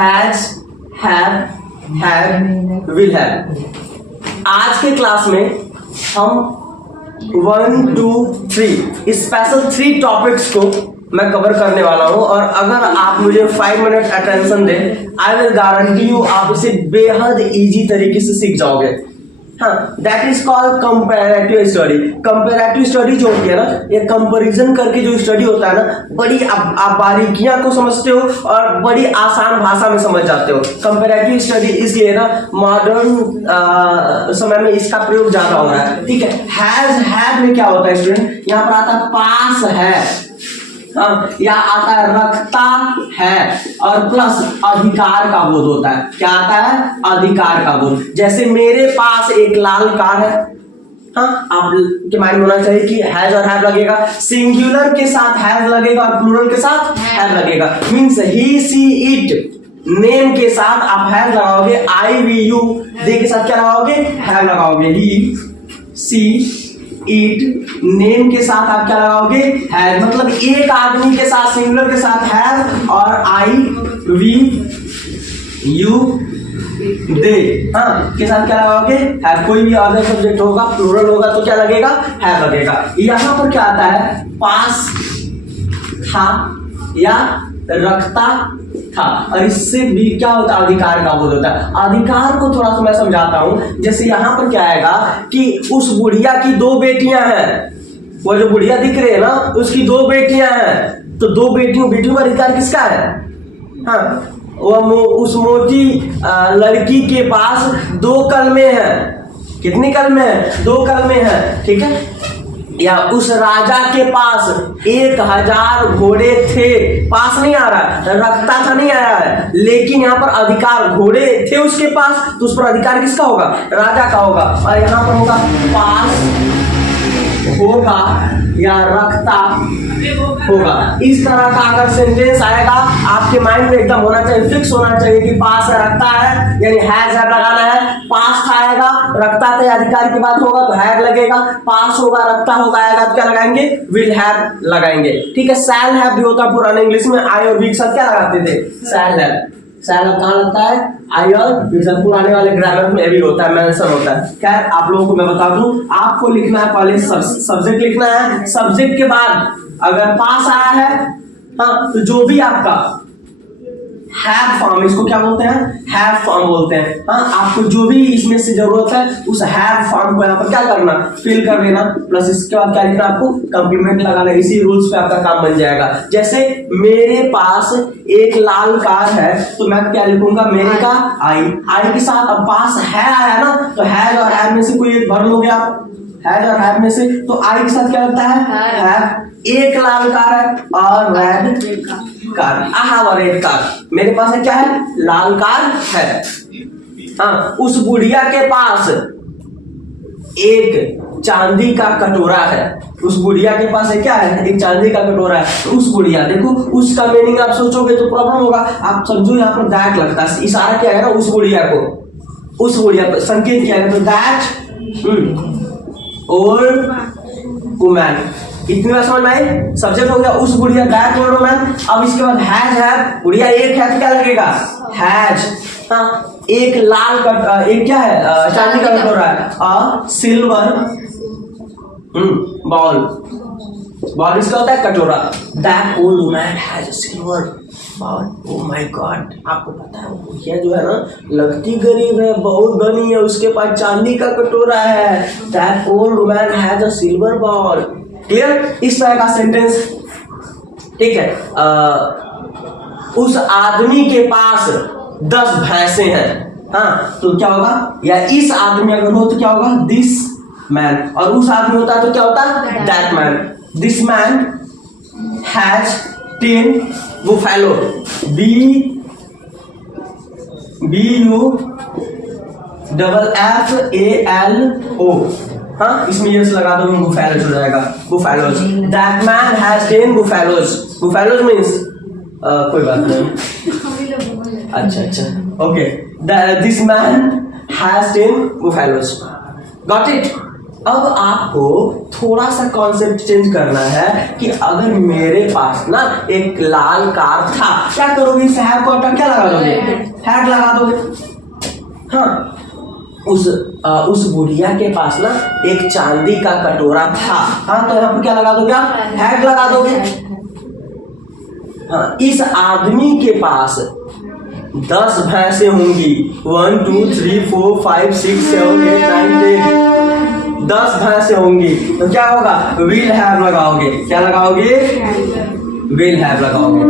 Has, have, had, will have. आज के class में हम 1, 2, 3 स्पेशल 3 टॉपिक्स को मैं कवर करने वाला हूं, और अगर आप मुझे 5 मिनट अटेंशन दें, आई विल गारंटी यू आप इसे बेहद इजी तरीके से सीख जाओगे। हाँ, that is called comparative study. Comparative study जो होती है ना, ये कंपैरिजन करके जो स्टडी होता है ना, बड़ी आप बारीकियां को समझते हो और बड़ी आसान भाषा में समझ जाते हो। कंपैरेटिव स्टडी इसलिए ना मॉडर्न समय में इसका प्रयोग ज्यादा हो रहा है। ठीक है, हैज, हैव में क्या होता है स्टूडेंट, यहाँ पर आता है पास है, हाँ, या आता है रखता है, और प्लस अधिकार का बोध होता है। क्या आता है? अधिकार का बोध। जैसे मेरे पास एक लाल कार है, हाँ, आपके माइंड होना चाहिए कि हैज और हैव लगेगा, सिंगुलर के साथ हैज लगेगा और प्लूरल के साथ हैव लगेगा। Means he, she, it. Name के साथ आप हैव लगाओगे, आई, वी, यू। दे के साथ क्या लगाओगे? हैव लगाओगे। ही, सी, इट। नेम के साथ आप क्या लगाओगे? हैव। मतलब एक आदमी के साथ सिंगुलर के साथ हैव, और आई, वी, यू, दे, हाँ, के साथ क्या लगाओगे? हैव। कोई भी अदर सब्जेक्ट होगा, प्लूरल होगा तो क्या लगेगा? हैव लगेगा। यहाँ पर क्या आता है? पास था या रखता था, और इससे भी क्या होता है? अधिकार का बोध होता है। अधिकार को थोड़ा सा मैं समझाता हूं। जैसे यहाँ पर क्या आएगा कि उस बुढ़िया की 2 बेटियां हैं, वो जो बुढ़िया दिख रही है ना, उसकी 2 बेटियां हैं, तो 2 बेटियों का अधिकार किसका है? हाँ, वो उस मोटी लड़की के पास 2 कलमे हैं। कितनी कलमे हैं? 2 कलमे हैं। ठीक है, या उस राजा के पास 1000 घोड़े थे। पास नहीं आ रहा है, रखता था नहीं आया है, लेकिन यहाँ पर अधिकार, घोड़े थे उसके पास, तो उस पर अधिकार किसका होगा? राजा का होगा। और यहाँ पर होगा पास होगा या रखता होगा। इस तरह का अगर सेंटेंस आएगा, आपके माइंड में एकदम होना चाहिए, फिक्स होना चाहिए कि पास है, रखता है, यानी हैज हैव लगाना है। पास था आएगा, रखता था अधिकार की बात होगा तो हैव लगेगा। पास होगा, रखता होगा आएगा तो क्या लगाएंगे? विल हैव लगाएंगे। ठीक है, शैल हैव भी होता है पुराने इंग्लिश में, आई और वी के साथ क्या लगाते थे? Shall have. शैल हैव कहाँ लगता है? आई और वी। पुराने वाले ग्रामर में भी होता है, मेंशन होता है। क्या आप लोगों को मैं बता दूं, आपको लिखना है पहले सब्जेक्ट लिखना है, सब्जेक्ट के बाद अगर पास आया है, हाँ, तो जो भी आपका हैव फॉर्म, इसको क्या बोलते हैं? हैव फॉर्म बोलते हैं। हाँ, आपको जो भी इसमें से जरूरत है उस हैव फॉर्म को यहाँ पर क्या करना? फिल कर देना, प्लस इसके बाद क्या लिखना? आपको कॉम्प्लीमेंट लगाना। इसी रूल्स पे आपका काम बन जाएगा। जैसे मेरे पास एक लाल कार है, तो मैं क्या लिखूंगा? मेरे का आई के साथ अब पास है आया ना, तो हैज और हैव में से कोई एक भर लोगे आप, हैज और हैव में से, तो आई के साथ क्या लगता है? हैव। एक लाल कार है और red car, I have a red car. मेरे पास है क्या है? लाल कार है। हाँ, उस बुढ़िया के पास एक चांदी का कटोरा है। उस बुढ़िया के पास है क्या है? एक चांदी का कटोरा है। तो उस बुढ़िया, देखो उसका मीनिंग आप सोचोगे तो प्रॉब्लम होगा। आप समझो यहाँ पर दैट लगता है, इशारा क्या है ना उस बुढ़िया को, उस बुढ़िया को संकेत क्या है? तो दैट ओल्ड वुमन। इतनी बार समझ में आई? सब्जेक्ट हो गया उस बुढ़िया, दैट ओल्ड वुमन। अब इसके बाद हैज है, बुढ़िया एक है तो क्या लगेगा? हैज। हाँ, एक लाल एक क्या है? चांदी का कटोरा है, अ सिल्वर बॉल। बॉल इसका होता है कटोरा। That old woman has a silver ball. Oh my God, आपको पता है बुढ़िया जो है ना, लगती गरीब है, बहुत धनी है, उसके पास चांदी का कटोरा है। That old woman has a silver ball. Clear? इस तरह का सेंटेंस। ठीक है, उस आदमी के पास 10 भैंसे हैं। हाँ, तो क्या होगा? या इस आदमी अगर हो तो क्या होगा? This man. और उस आदमी होता है तो क्या होता है? That man. This man has 10 buffalo. BUFFALO। हाँ, इसमें यस लगा दो, बुफेलोज हो जाएगा। Buffaloes. That man has 10 buffaloes. Buffaloes means कोई बात नहीं। अच्छा, okay. This man has 10 buffaloes. Got it? अब आपको थोड़ा सा कॉन्सेप्ट चेंज करना है कि अगर मेरे पास ना एक लाल कार था, क्या करोगे? इस हैव को क्या लगा दोगे? हैड लगा दोगे। हाँ, उस बुढ़िया के पास ना एक चांदी का कटोरा था, हाँ, तो यहाँ पर क्या लगा दोगे आप? हैड लगा दोगे। हाँ, इस आदमी के पास 10 भैंसें होंगी, 1 2 3 4 5 6 7 8 9 10, 10 भैंसें होंगी, तो क्या होगा? विल हैव लगाओगे। क्या लगाओगे? विल हैव लगाओगे।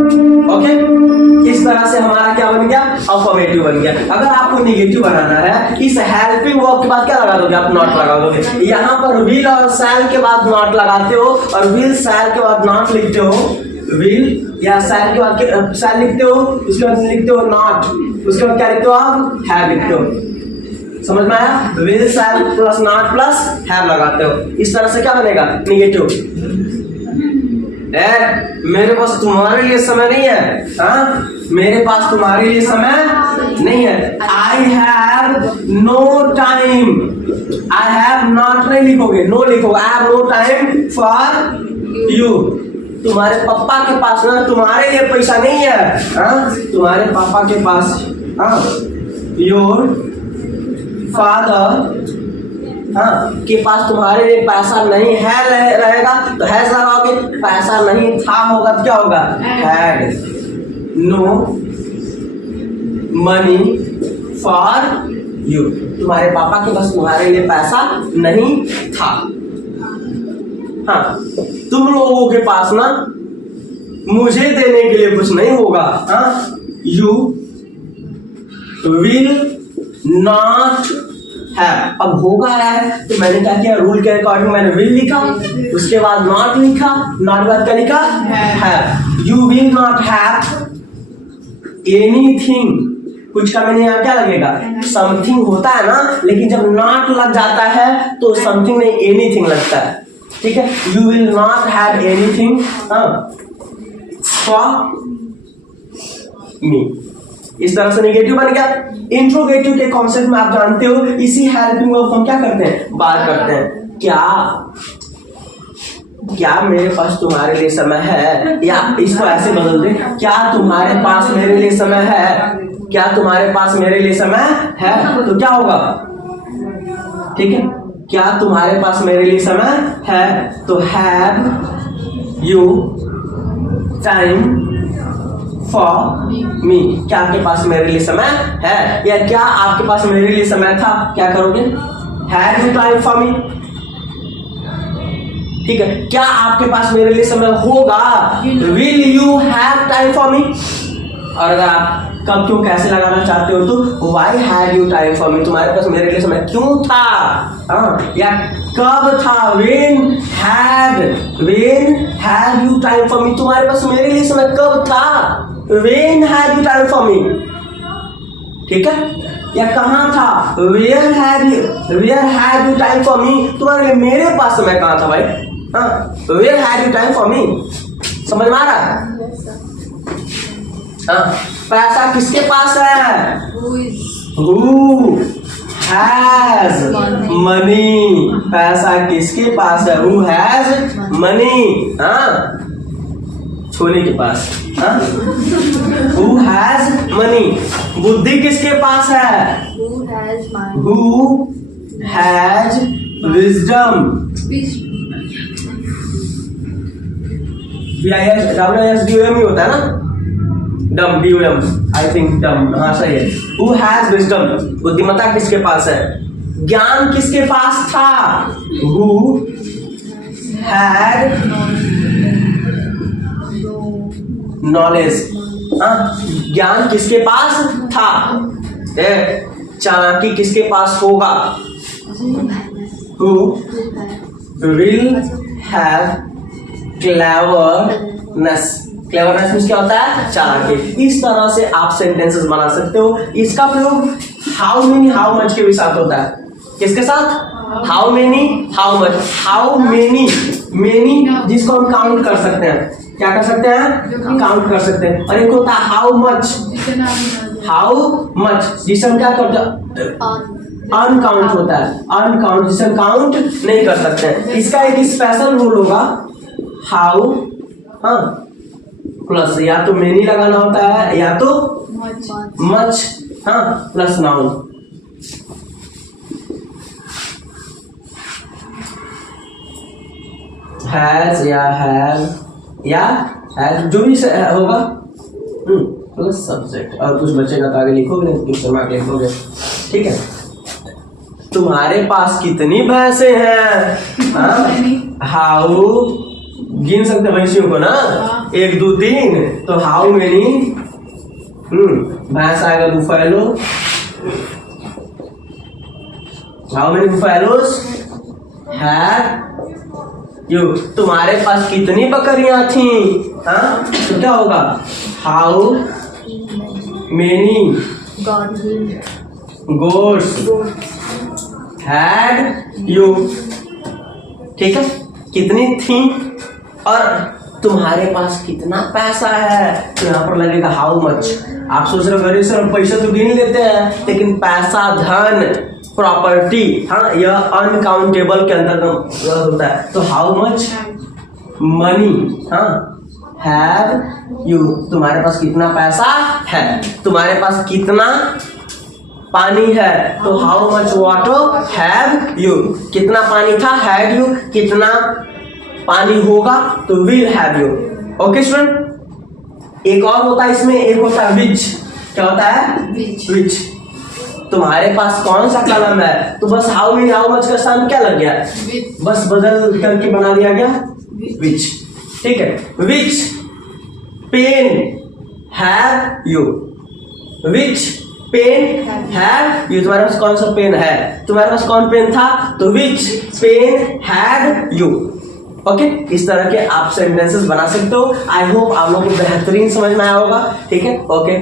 ओके, इस तरह से हमारा क्या बन गया? अफर्मेटिव बन गया। अगर आपको निगेटिव बनाना है, इस हेल्पिंग वर्ब के बाद क्या लगा दोगे आप? नॉट लगा दोगे। यहाँ पर विल और शैल के बाद नॉट लगाते हो, और विल शैल के बाद नॉट लिखते हो, विल या शैल के बाद शैल लिखते हो, उसके बाद लिखते हो नॉट, उसके बाद क्या लिखते हो आप? हैव लिखते हो। समझ में आया? Will shell plus not plus have लगाते हो। इस तरह से क्या बनेगा? निगेटिव। मेरे पास तुम्हारे लिए समय नहीं है, हाँ, मेरे पास तुम्हारे लिए समय नहीं है। I have no time, I have not नहीं लिखोगे, नो लिखोगे, I have no time for you. तुम्हारे पापा के पास ना तुम्हारे लिए पैसा नहीं है, हाँ, तुम्हारे पापा के पास, हाँ, योर फादर, हाँ, के पास तुम्हारे लिए पैसा नहीं है रहेगा, तो हैज लगाओगे। पैसा नहीं था होगा तो क्या होगा? Had no money for you. तुम्हारे पापा के पास तुम्हारे लिए पैसा नहीं था। हाँ, तुम लोगों के पास ना मुझे देने के लिए कुछ नहीं होगा, हाँ, यू विल नॉट हैव। अब होगा रहा है तो मैंने क्या किया? रूल के अकॉर्डिंग मैंने विल लिखा, उसके बाद नॉट लिखा, नॉट बाद क्या लिखा? Have. You will not have anything. कुछ का मैंने यहाँ क्या लगेगा? समथिंग होता है ना, लेकिन जब नॉट लग जाता है तो समथिंग नहीं एनीथिंग लगता है। ठीक है, you will not have anything for me. इस तरह से नेगेटिव बन गया। इंट्रोगेटिव के कॉन्सेप्ट में आप जानते हो, इसी हेल्पिंग वर्ब हम क्या करते हैं? बात करते हैं। क्या मेरे पास तुम्हारे लिए समय है, या इसको ऐसे बदल दे, क्या तुम्हारे पास मेरे लिए समय है? क्या तुम्हारे पास मेरे लिए समय है, तो क्या होगा? ठीक है, क्या तुम्हारे पास मेरे लिए समय है, तो हैव यू टाइम फॉर मी। क्या आपके पास मेरे लिए समय है, या क्या आपके पास मेरे लिए समय था? क्या करोगे? Have you time for me. ठीक है, क्या आपके पास मेरे लिए समय होगा? Will you have time for मी। और अगर आप कब क्यों कैसे लगाना चाहते हो तो why had you time for me. तुम्हारे पास मेरे लिए समय क्यों था, हाँ, या कब था? When had you time for me. तुम्हारे पास मेरे लिए समय कब था? When had you time for me. ठीक है, या कहाँ था? Where had you time for me. तुम्हारे लिए मेरे पास समय कहाँ था भाई, हाँ, where had you time for me. समझ में आ रहा है? हाँ, पैसा किसके पास है? Who has money। पैसा किसके पास है? Who has money। हाँ, छोले के पास, हाँ, Who has money। बुद्धि किसके पास है? Who has wisdom। WISDOM ही होता है ना, डम, DOM, आई थिंक डम, हाँ सही है। Who has wisdom। बुद्धिमत्ता किसके पास है? ज्ञान किसके पास था? Who had knowledge। ज्ञान किसके पास था? चालाकी किसके पास होगा? Who will have cleverness। Cleverness में क्या होता है? चालाकी। इस तरह से आप सेंटेंसेस बना सकते हो। इसका प्रयोग हाउ मेनी हाउ मच के भी साथ होता है। किसके साथ? How many how much. How many, many जिसको हम काउंट कर सकते हैं, क्या कर सकते हैं? काउंट कर सकते हैं। और एक होता है हाउ मच, हाउ मच जिसे हम क्या करते हैं? अनकाउंट होता है, अनकाउंट, जिसे हम काउंट नहीं कर सकते हैं। इसका एक स्पेशल रूल होगा, हाउ, हाँ, प्लस या तो मेनी लगाना होता है या तो मच, हाँ, प्लस नाउन। हैज या हैव या हैज जो भी होगा प्लस सब्जेक्ट, और कुछ बचेगा तो आगे लिखोगे, क्वेश्चन मार्क लिखोगे, ठीक है। तुम्हारे पास कितनी भैंसे हैं? हाउ, गिन सकते भैंसियों को ना, 1 2 3, तो हाउ मेनी, भैंस आएगा buffalo, how many buffaloes have you. तुम्हारे पास कितनी बकरियां थी? हाँ, तो क्या होगा? How many goats had you, ठीक है, कितनी थी। और तुम्हारे पास कितना पैसा है, तो यहाँ पर लगेगा हाउ मच। आप सोच रहे हो गरीब सर पैसा तो गिन लेते हैं, लेकिन पैसा, धन, प्रॉपर्टी, हाँ, यह अनकाउंटेबल के अंतर्गत होता है। तो हाउ मच मनी, हाँ, हैव यू, तुम्हारे पास कितना पैसा है। तुम्हारे पास कितना पानी है, तो how much water have you, कितना पानी था, हैड यू, कितना पानी होगा, तो will have you. Okay student, एक और होता है इसमें, एक होता है विच। क्या होता है? विच। तुम्हारे पास कौन सा कलम है, तो बस हाउ मेनी हाउ मच का स्थान क्या लग गया, बस बदल करके बना दिया गया विच, ठीक है। Which pen have you, which pen have you, तुम्हारे पास कौन सा पेन है, तुम्हारे पास कौन पेन था, तो विच पेन हैड यू। ओके, इस तरह के आप सेंटेंसेस बना सकते हो। आई होप आप लोगों को बेहतरीन समझ में आया होगा, ठीक है। ओके।